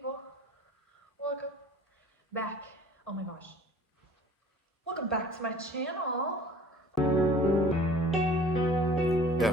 people, welcome back. Oh my gosh, welcome back to my channel. Yeah.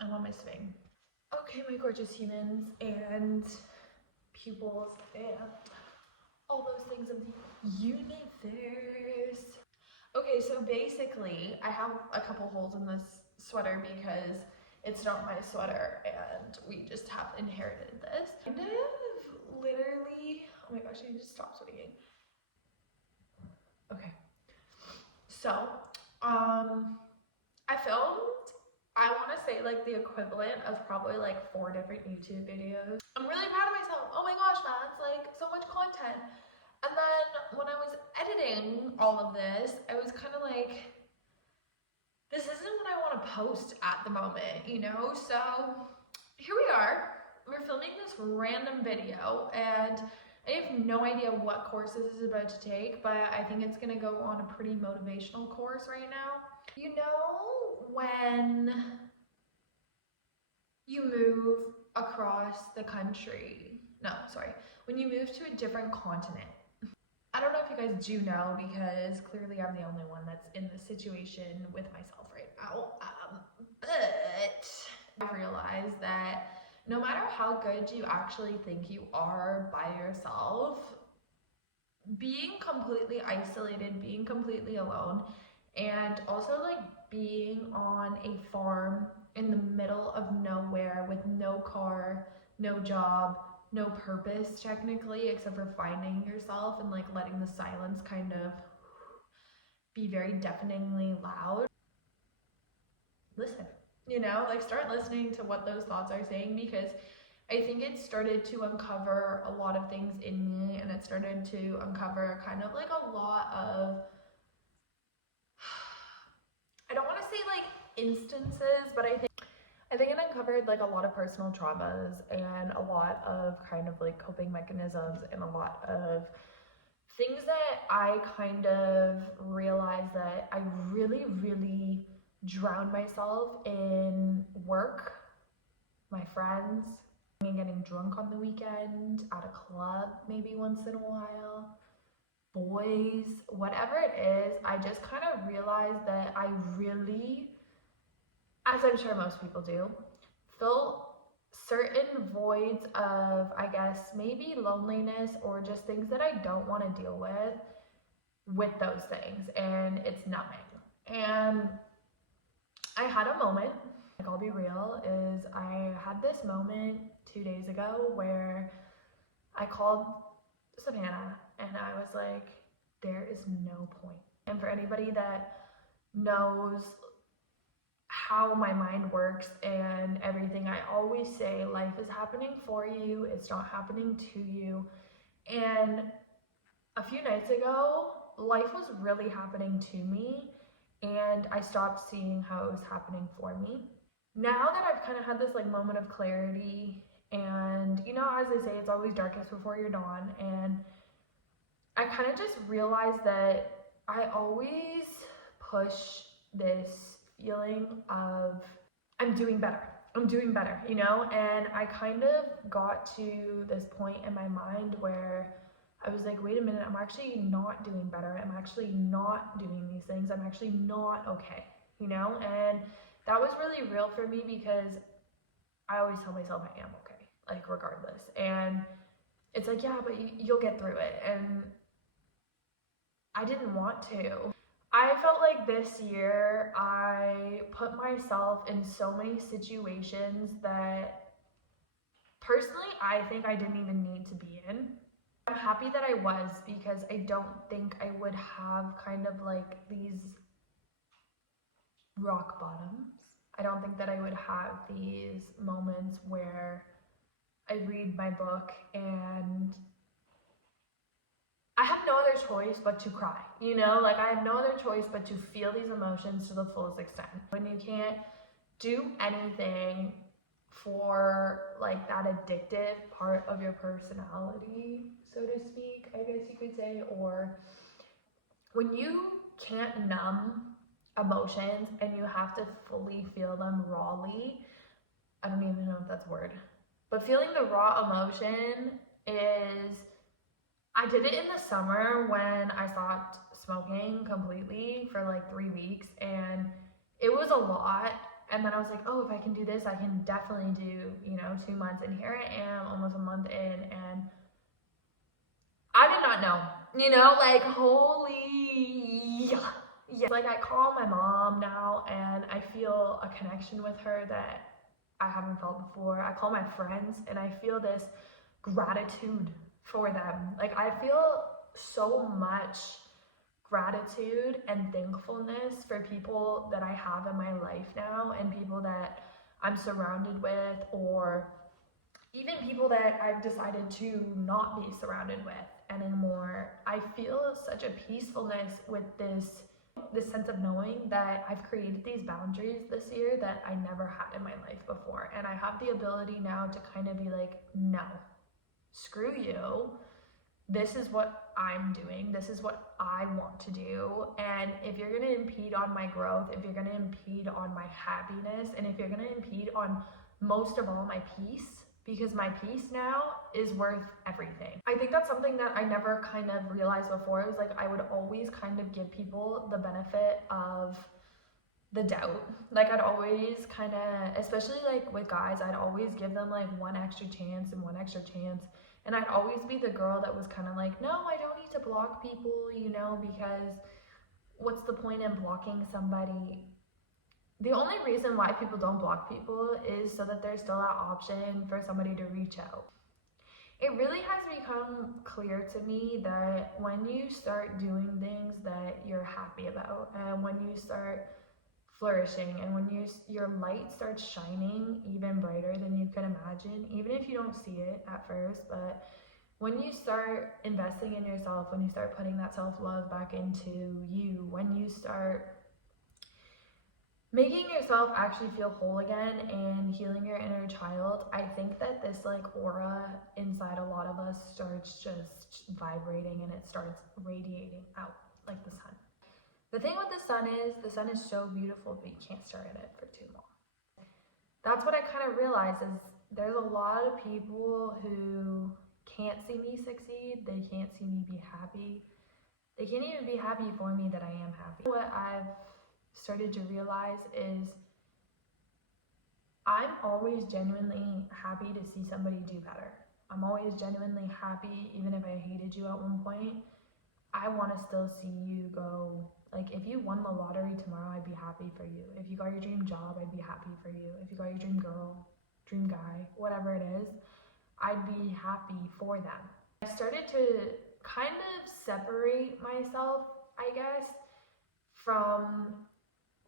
I'm on my swing. Okay, my gorgeous humans and pupils and all those things of the universe. Okay, so basically I have a couple holes in this sweater because it's not my sweater and we just have inherited this. Kind of literally, oh my gosh, I need to stop sweating. Okay, so I filmed, I want to say like the equivalent of probably like 4 different YouTube videos. I'm really proud of myself. Oh my gosh, that's like so much content. And then when I was editing all of this, I was kind of like, this isn't what I want to post at the moment, you know? So here we are. We're filming this random video and I have no idea what course this is about to take, but I think it's going to go on a pretty motivational course right now. You know when you move across the country, when you move to a different continent. I don't know if you guys do know because clearly I'm the only one that's in this situation with myself right now, but I realized that no matter how good you actually think you are by yourself, being completely isolated, being completely alone, and also like being on a farm in the middle of nowhere with no car, no job, no purpose technically except for finding yourself and like letting the silence kind of be very deafeningly loud. Listen, you know, like start listening to what those thoughts are saying, because I think it started to uncover a lot of things in me, and it started to uncover kind of like a lot of, I don't want to say like instances, but I think it uncovered like a lot of personal traumas and a lot of kind of like coping mechanisms and a lot of things that I kind of realized that I really, really drowned myself in work, my friends, and getting drunk on the weekend, at a club maybe once in a while, boys, whatever it is. I just kind of realized that I really, as I'm sure most people do, fill certain voids of, I guess, maybe loneliness or just things that I don't want to deal with those things, and it's numbing. And I had a moment, like I'll be real, is I had this moment 2 days ago where I called Savannah and I was like, there is no point. And for anybody that knows how my mind works and everything, I always say life is happening for you, it's not happening to you. And a few nights ago, life was really happening to me and I stopped seeing how it was happening for me. Now that I've kind of had this like moment of clarity, and you know, as they say, it's always darkest before your dawn, and I kind of just realized that I always push this feeling of I'm doing better, you know? And I kind of got to this point in my mind where I was like, wait a minute, I'm actually not doing better. I'm actually not doing these things. I'm actually not okay, you know? And that was really real for me because I always tell myself I am okay, like regardless. And it's like, yeah, but you'll get through it. And I didn't want to. I felt like this year I put myself in so many situations that personally I think I didn't even need to be in. I'm happy that I was, because I don't think I would have kind of like these rock bottoms. I don't think that I would have these moments where I read my book and I have no other choice but to cry, you know? Like I have no other choice but to feel these emotions to the fullest extent. When you can't do anything for like that addictive part of your personality, so to speak, I guess you could say, or when you can't numb emotions and you have to fully feel them rawly, I don't even know if that's a word, but feeling the raw emotion is I did it in the summer when I stopped smoking completely for like 3 weeks, and it was a lot. And then I was like, oh, if I can do this, I can definitely do, 2 months. And here I am almost a month in, and I did not know, like, holy, yeah. Like, I call my mom now and I feel a connection with her that I haven't felt before. I call my friends and I feel this gratitude for them. Like, I feel so much gratitude and thankfulness for people that I have in my life now, and people that I'm surrounded with, or even people that I've decided to not be surrounded with anymore. I feel such a peacefulness with this sense of knowing that I've created these boundaries this year that I never had in my life before. And I have the ability now to kind of be like, no, screw you. This is what I'm doing. This is what I want to do. And if you're going to impede on my growth, if you're going to impede on my happiness, and if you're going to impede on most of all my peace, because my peace now is worth everything. I think that's something that I never kind of realized before. It was like I would always kind of give people the benefit of the doubt. Like, I'd always kind of, especially like with guys, I'd always give them like one extra chance and one extra chance. And I'd always be the girl that was kind of like, no, I don't need to block people, because what's the point in blocking somebody? The only reason why people don't block people is so that there's still that option for somebody to reach out. It really has become clear to me that when you start doing things that you're happy about, and when you start flourishing, and when your light starts shining even brighter than you could imagine, even if you don't see it at first, but when you start investing in yourself, when you start putting that self-love back into you, when you start making yourself actually feel whole again and healing your inner child, I think that this like aura inside a lot of us starts just vibrating, and it starts radiating out like the sun. The thing with the sun is so beautiful, but you can't stare at it for too long. That's what I kind of realized is there's a lot of people who can't see me succeed. They can't see me be happy. They can't even be happy for me that I am happy. What I've started to realize is I'm always genuinely happy to see somebody do better. I'm always genuinely happy, even if I hated you at one point. I want to still see you go. Like, if you won the lottery tomorrow, I'd be happy for you. If you got your dream job, I'd be happy for you. If you got your dream girl, dream guy, whatever it is, I'd be happy for them. I started to kind of separate myself, I guess, from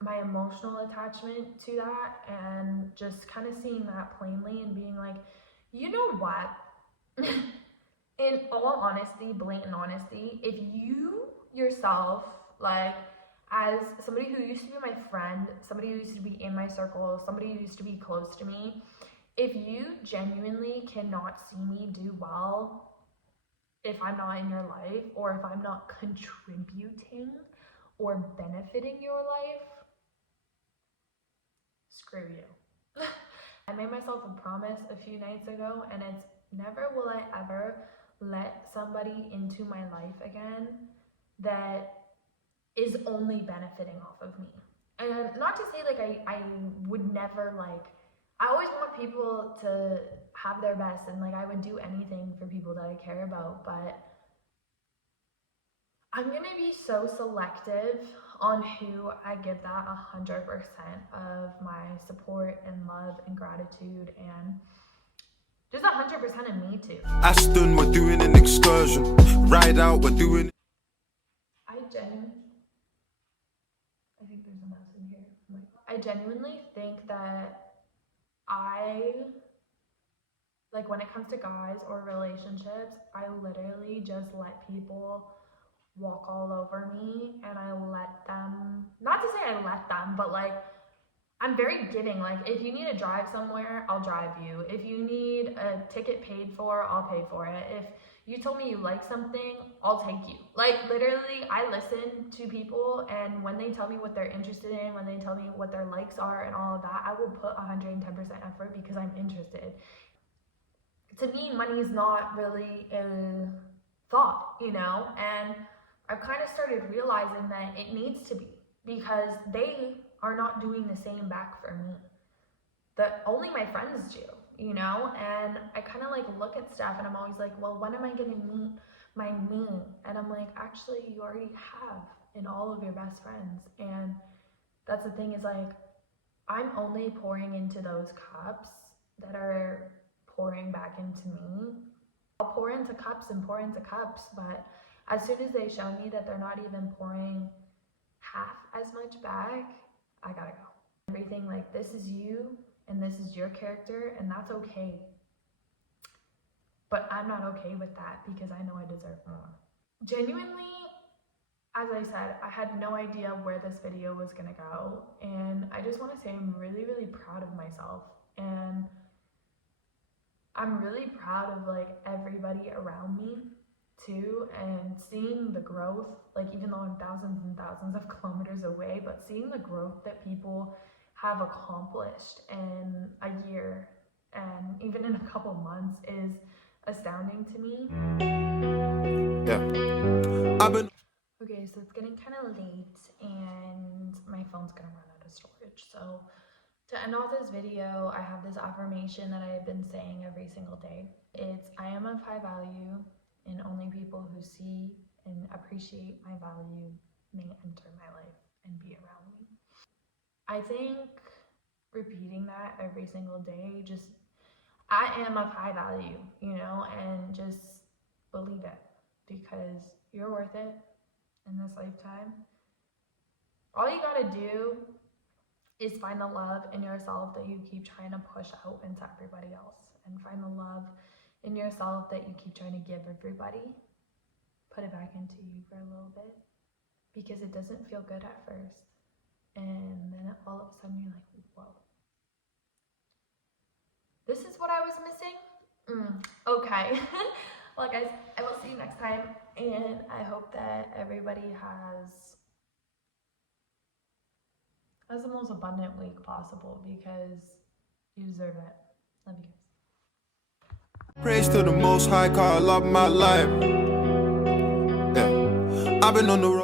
my emotional attachment to that, and just kind of seeing that plainly and being like, you know what? In all honesty, blatant honesty, if you yourself, like, as somebody who used to be my friend, somebody who used to be in my circle, somebody who used to be close to me, if you genuinely cannot see me do well if I'm not in your life, or if I'm not contributing or benefiting your life, screw you. I made myself a promise a few nights ago, and it's never will I ever let somebody into my life again that is only benefiting off of me. And not to say like I would never, like, I always want people to have their best, and like I would do anything for people that I care about, but I'm gonna be so selective on who I give that 100% of my support and love and gratitude, and just 100% of me too. Aston, we're doing an excursion. Ride out, we're doing. I think there's a mouse in here. I genuinely think that like, when it comes to guys or relationships, I literally just let people walk all over me, and I let them, not to say I let them, but like, I'm very giving. Like, if you need to drive somewhere, I'll drive you. If you need a ticket paid for, I'll pay for it. If you told me you like something, I'll take you. Like, literally, I listen to people, and when they tell me what they're interested in, when they tell me what their likes are and all of that, I will put 110% effort because I'm interested. to me, money is not really a thought, you know? And I've kind of started realizing that it needs to be, because they are not doing the same back for me. That only my friends do, you know? And I kind of like look at stuff and I'm always like, well, when am I going to meet my me? And I'm like, actually, you already have in all of your best friends. And that's the thing, is like, I'm only pouring into those cups that are pouring back into me. I'll pour into cups and pour into cups, but as soon as they show me that they're not even pouring half as much back, I gotta go. Everything like, this is you and this is your character, and that's okay. But I'm not okay with that because I know I deserve more. Genuinely, as I said, I had no idea where this video was gonna go, and I just want to say I'm really, really proud of myself, and I'm really proud of like everybody around me too, and seeing the growth, like even though I'm thousands and thousands of kilometers away, but seeing the growth that people have accomplished in a year and even in a couple months is astounding to me. Yeah. I've been. Okay, so it's getting kind of late and my phone's gonna run out of storage. So to end off this video, I have this affirmation that I've been saying every single day. It's, I am of high value, and only people who see and appreciate my value may enter my life and be around me. I think repeating that every single day, just, I am of high value, you know, and just believe it, because you're worth it in this lifetime. All you gotta do is find the love in yourself that you keep trying to push out into everybody else, and find the love in yourself that you keep trying to give everybody. Put it back into you for a little bit, because it doesn't feel good at first, and then all of a sudden you're like, whoa, this is what I was missing. Okay. Well, guys, I will see you next time, and I hope that everybody has the most abundant week possible, because you deserve it. Love you guys. Praise to the Most High, 'cause I love my life. Yeah. I've been on the road.